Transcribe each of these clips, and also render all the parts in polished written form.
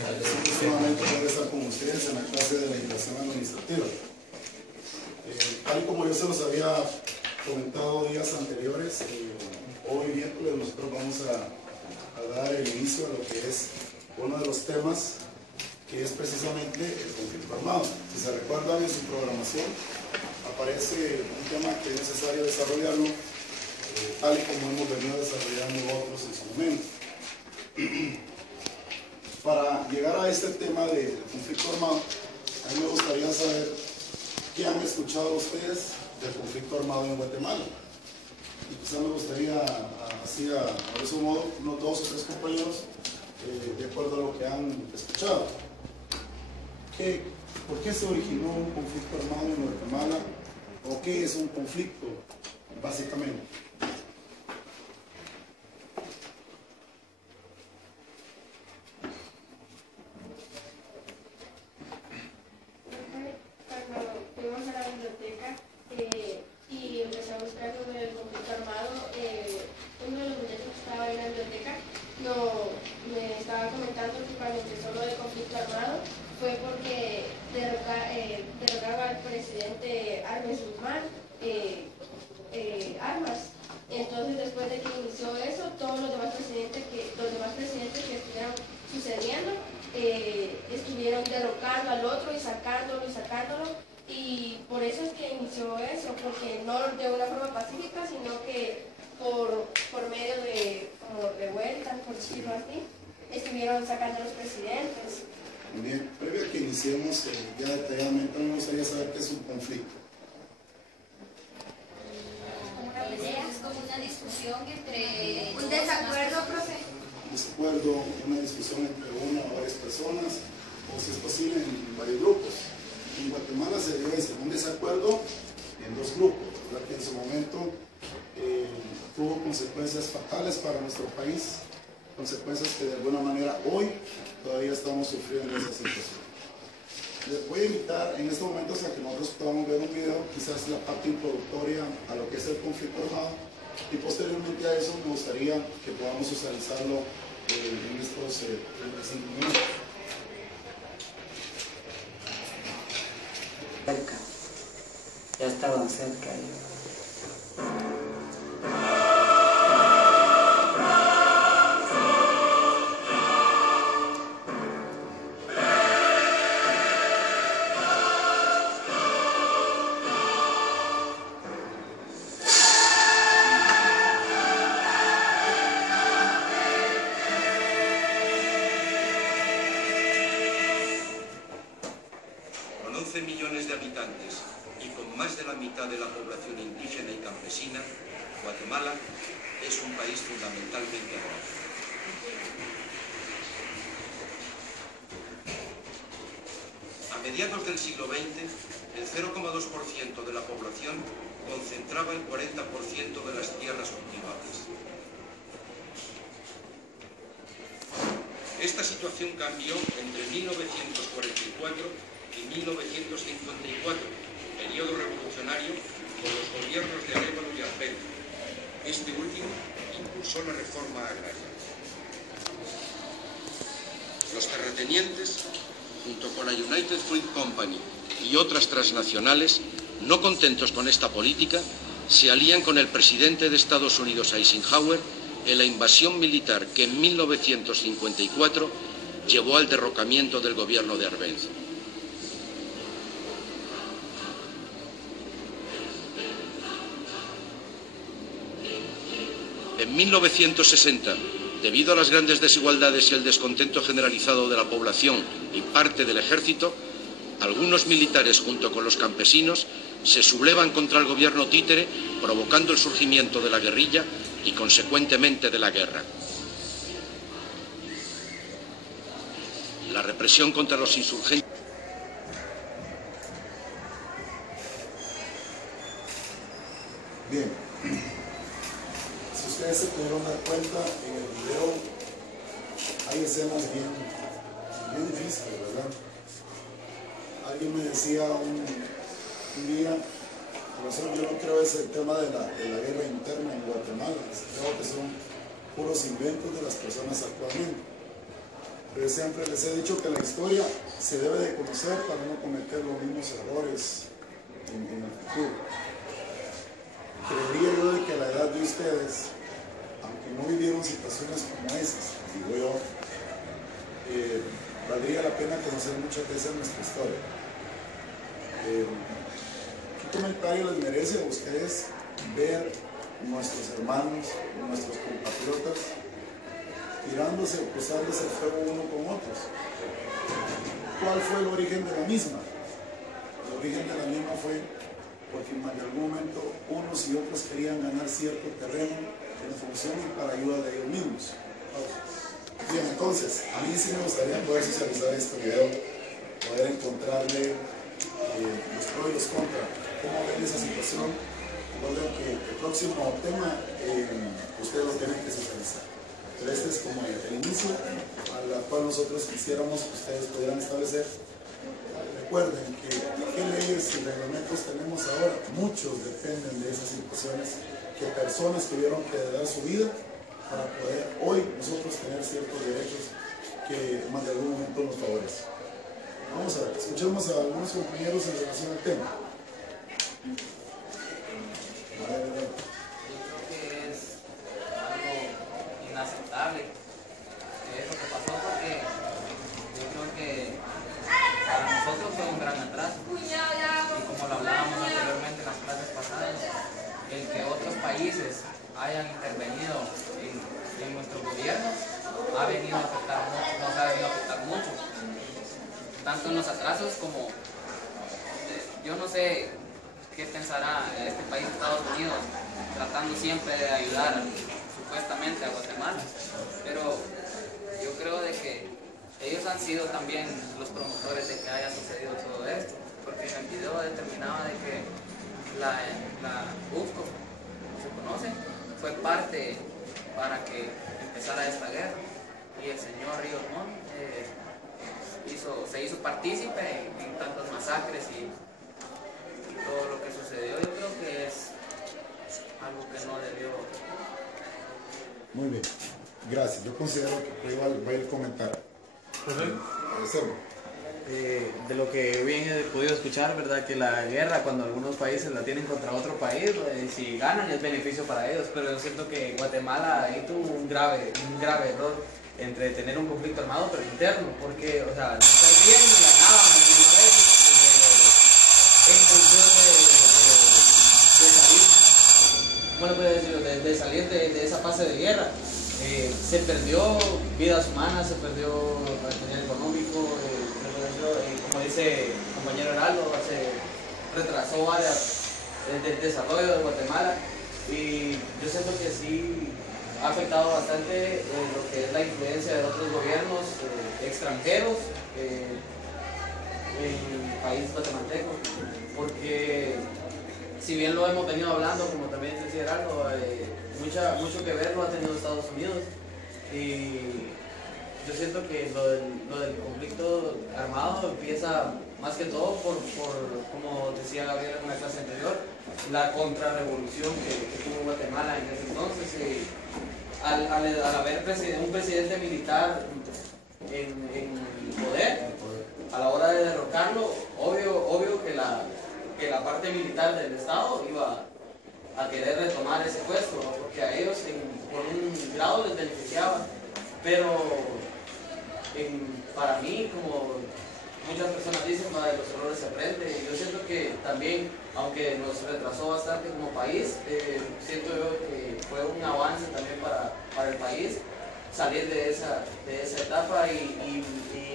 Es un momento poder estar con ustedes en la clase de legislación administrativa. Tal como yo se los había comentado días anteriores, hoy miércoles nosotros vamos a dar el inicio a lo que es uno de los temas que es precisamente el conflicto armado. Si se recuerdan, en su programación aparece un tema que es necesario desarrollarlo, tal y como hemos venido desarrollando otros en su momento. Para llegar a este tema del conflicto armado, a mí me gustaría saber qué han escuchado ustedes del conflicto armado en Guatemala. Y quizá me gustaría, así a grosso modo, unos 2 o 3 compañeros, de acuerdo a lo que han escuchado. ¿Por qué se originó un conflicto armado en Guatemala? ¿O qué es un conflicto, básicamente? Y empecé a buscar sobre el conflicto armado. Uno de los muchachos que estaba en la biblioteca me estaba comentando que cuando empezó lo del conflicto armado fue porque derrocaron al presidente Armes Guzmán armas. Entonces, después de que inició eso, todos los demás presidentes que estuvieron sucediendo estuvieron derrocando al otro y sacándolo. Y por eso es que inició eso, porque no de una forma pacífica, sino que por medio de como revueltas, por decirlo así, estuvieron sacando a los presidentes. Bien, previo a que iniciemos ya detalladamente, me gustaría saber qué es un conflicto. Es como una pelea, es como una discusión entre... Un desacuerdo, profe. Un desacuerdo, una discusión entre una o varias personas, o si es posible en varios grupos. En Guatemala se dio ese, un desacuerdo en 2 grupos, ¿verdad? Que en su momento tuvo consecuencias fatales para nuestro país, consecuencias que de alguna manera hoy todavía estamos sufriendo esa situación. Les voy a invitar en estos momentos a que nosotros podamos ver un video, quizás la parte introductoria a lo que es el conflicto armado, y posteriormente a eso me gustaría que podamos socializarlo en estos 35 minutos. Cerca, ya estaban cerca ellos. Con 11 millones de habitantes y con más de la mitad de la población indígena y campesina, Guatemala es un país fundamentalmente agrario. A mediados del siglo XX, el 0,2% de la población concentraba el 40% de las tierras cultivables. Esta situación cambió entre 1944 y 1954, periodo revolucionario con los gobiernos de Arévalo y Argel. Este último impulsó la reforma agraria. Los terratenientes, junto con la United Fruit Company y otras transnacionales, no contentos con esta política, se alían con el presidente de Estados Unidos, Eisenhower, en la invasión militar que en 1954 llevó al derrocamiento del gobierno de Arbenz. En 1960, debido a las grandes desigualdades y el descontento generalizado de la población y parte del ejército, algunos militares junto con los campesinos se sublevan contra el gobierno títere, provocando el surgimiento de la guerrilla y consecuentemente de la guerra. La represión contra los insurgentes. Bien, si ustedes se pudieron dar cuenta, en el video hay escenas bien difíciles, ¿verdad? Alguien me decía un día, profesor, yo no creo ese tema de la guerra interna en Guatemala, creo que son puros inventos de las personas actualmente. Pero siempre les he dicho que la historia se debe de conocer para no cometer los mismos errores en el futuro. Creería yo de que a la edad de ustedes, aunque no vivieron situaciones como esas, digo yo, valdría la pena conocer muchas veces nuestra historia. ¿Qué comentario les merece a ustedes ver nuestros hermanos, nuestros compatriotas, tirándose o cruzándose el fuego uno con otros? ¿Cuál fue el origen de la misma? El origen de la misma fue porque en algún momento unos y otros querían ganar cierto terreno en función y para ayuda de ellos mismos. Bien, entonces, a mí sí me gustaría poder socializar este video, poder encontrarle los pros y los contras, cómo ven esa situación. Recuerden que el próximo tema ustedes lo tienen que socializar. Pero este es como el inicio al cual nosotros quisiéramos que ustedes pudieran establecer. Recuerden que qué leyes y reglamentos tenemos ahora, muchos dependen de esas situaciones, que personas tuvieron que dar su vida para poder hoy nosotros tener ciertos derechos que más de algún momento nos favorecen. Vamos a ver, escuchemos a algunos compañeros en relación al tema. Yo creo que es algo inaceptable eso que pasó, porque yo creo que para nosotros fue un gran atraso, y como lo hablábamos anteriormente en las clases pasadas, el que otros países hayan intervenido en nuestros gobiernos nos ha venido a afectar mucho, tanto en los atrasos como, yo no sé qué pensará este país, Estados Unidos, tratando siempre de ayudar supuestamente a Guatemala, pero yo creo de que ellos han sido también los promotores de que haya sucedido todo esto, porque en el video determinaba de que la UFCO, como se conoce, fue parte para que empezara esta guerra, y el señor Ríos Montt se hizo partícipe en tantas masacres y todo lo que sucedió. Yo creo que es algo que no debió. Muy bien, gracias. Yo considero que va a ir a comentar. De lo que bien he podido escuchar, ¿verdad? Que la guerra, cuando algunos países la tienen contra otro país, si ganan es beneficio para ellos, pero yo siento que Guatemala ahí tuvo un grave error entre tener un conflicto armado pero interno, porque, o sea, no perdían ni ganaban alguna vez en función de salir de esa fase de guerra. Se perdió vidas humanas, se perdió material económico, como dice el compañero Heraldo, se retrasó áreas del desarrollo de Guatemala, y yo siento que sí ha afectado bastante lo que es la influencia de otros gobiernos extranjeros en el país guatemalteco, porque si bien lo hemos venido hablando, como también decía Heraldo, mucho que ver lo ha tenido Estados Unidos, y yo siento que lo del conflicto armado empieza más que todo por, como decía Gabriel en una clase anterior, la contrarrevolución que tuvo Guatemala en ese entonces. Al haber un presidente militar en poder, a la hora de derrocarlo, obvio que la parte militar del Estado iba a querer retomar ese puesto, porque a ellos por un grado les beneficiaba, pero para mí, como muchas personas dicen, de los errores se aprende, y yo siento que también, aunque nos retrasó bastante como país, siento yo que fue un avance también para el país salir de esa etapa y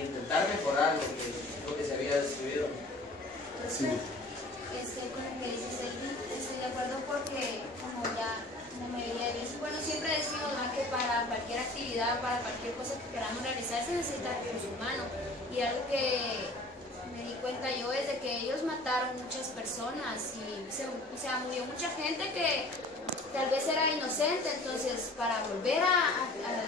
intentar mejorar lo que se había destruido. Sí. Con lo que dices, estoy de acuerdo, porque como me dice, bueno, siempre decimos, ¿no?, que para cualquier actividad, para cualquier cosa que queramos realizar, se necesita recurso humano, y algo que me di cuenta yo es de que ellos mataron muchas personas y murió mucha gente que tal vez era inocente. Entonces, para volver a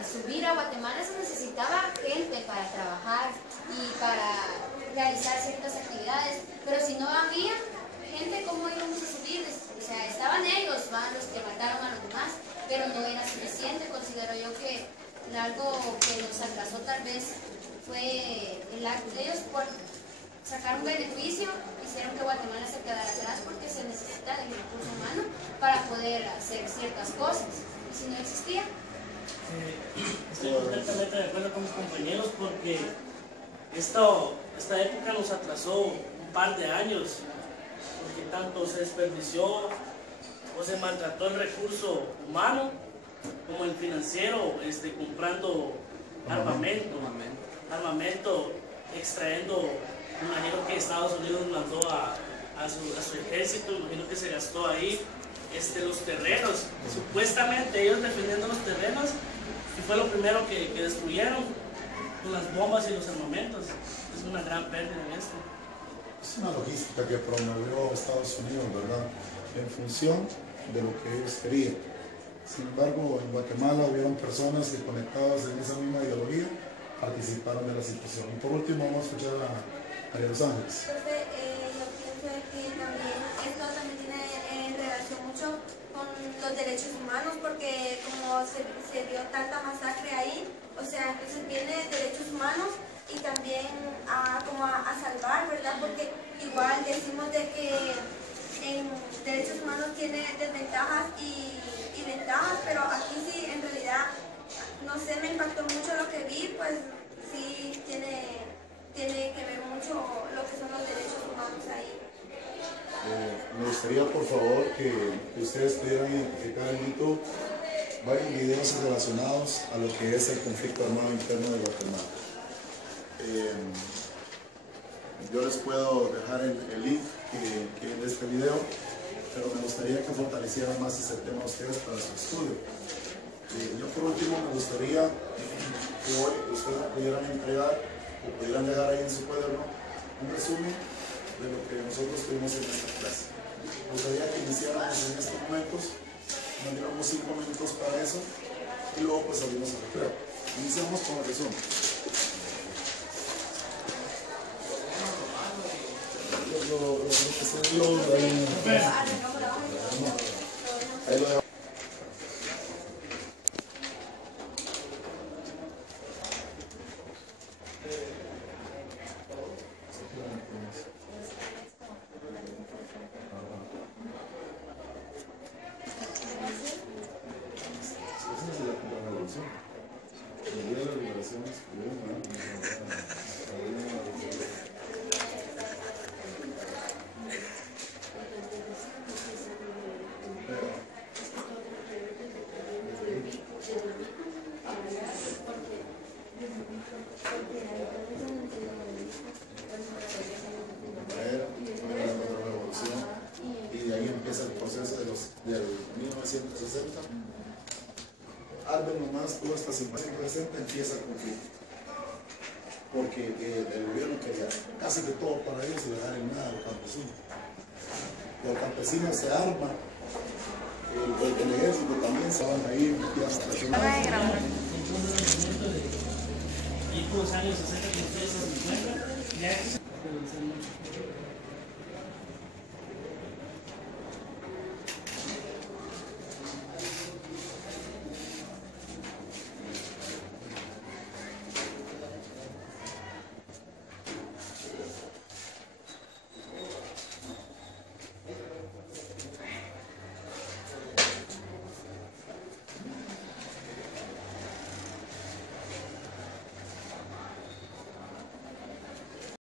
subir a Guatemala se necesitaba gente para trabajar y para realizar ciertas actividades, pero si no había gente, ¿cómo íbamos a subir? O sea, estaban ellos, los que mataron a los demás, pero no era suficiente. Considero yo que algo que nos atrasó tal vez fue el acto. Ellos por sacar un beneficio hicieron que Guatemala se quedara atrás porque se necesita del recurso humano para poder hacer ciertas cosas. Y si no existía. Estoy completamente de acuerdo con mis compañeros porque esta época nos atrasó un par de años porque tanto se desperdició o se maltrató el recurso humano como el financiero, comprando armamento, extrayendo, imagino que Estados Unidos mandó a su ejército, imagino que se gastó ahí los terrenos, supuestamente ellos defendiendo los terrenos, y fue lo primero que destruyeron con las bombas y los armamentos. Es una gran pérdida en esto. Es una logística que promovió Estados Unidos, ¿verdad? En función de lo que ellos querían. Sin embargo, en Guatemala hubieron personas que, conectadas en esa misma ideología, participaron de la situación. Y por último vamos a escuchar a María Los Ángeles. Profe, yo pienso que también esto también tiene relación mucho con los derechos humanos, porque como se dio tanta masacre ahí, o sea, entonces viene derechos humanos y también como a salvar, ¿verdad? Porque igual decimos de que en derechos humanos tiene desventajas y ventajas, pero aquí sí, en realidad, no sé, me impactó mucho lo que vi, pues sí tiene que ver mucho lo que son los derechos humanos ahí. Me gustaría, por favor, que ustedes pudieran identificar en YouTube varios videos relacionados a lo que es el conflicto armado interno de Guatemala. Yo les puedo dejar el link de este video, pero me gustaría que fortalecieran más ese tema ustedes para su estudio. Yo por último me gustaría que hoy ustedes pudieran entregar o pudieran dejar ahí en su cuaderno un resumen de lo que nosotros tuvimos en esta clase. Me gustaría que iniciáramos en estos momentos, nos diéramos 5 minutos para eso y luego pues salimos al recreo. Iniciamos con el resumen. Ahí lo dejo. Y de ahí empieza el proceso del 1960. Arben nomás, toda esta 50-60 empieza el conflicto. Porque el gobierno quería casi que todo para ellos y dejar en nada al campesino. Los campesinos se arman, el ejército también se van a ir, y por los años 60 que ustedes se encuentran, ya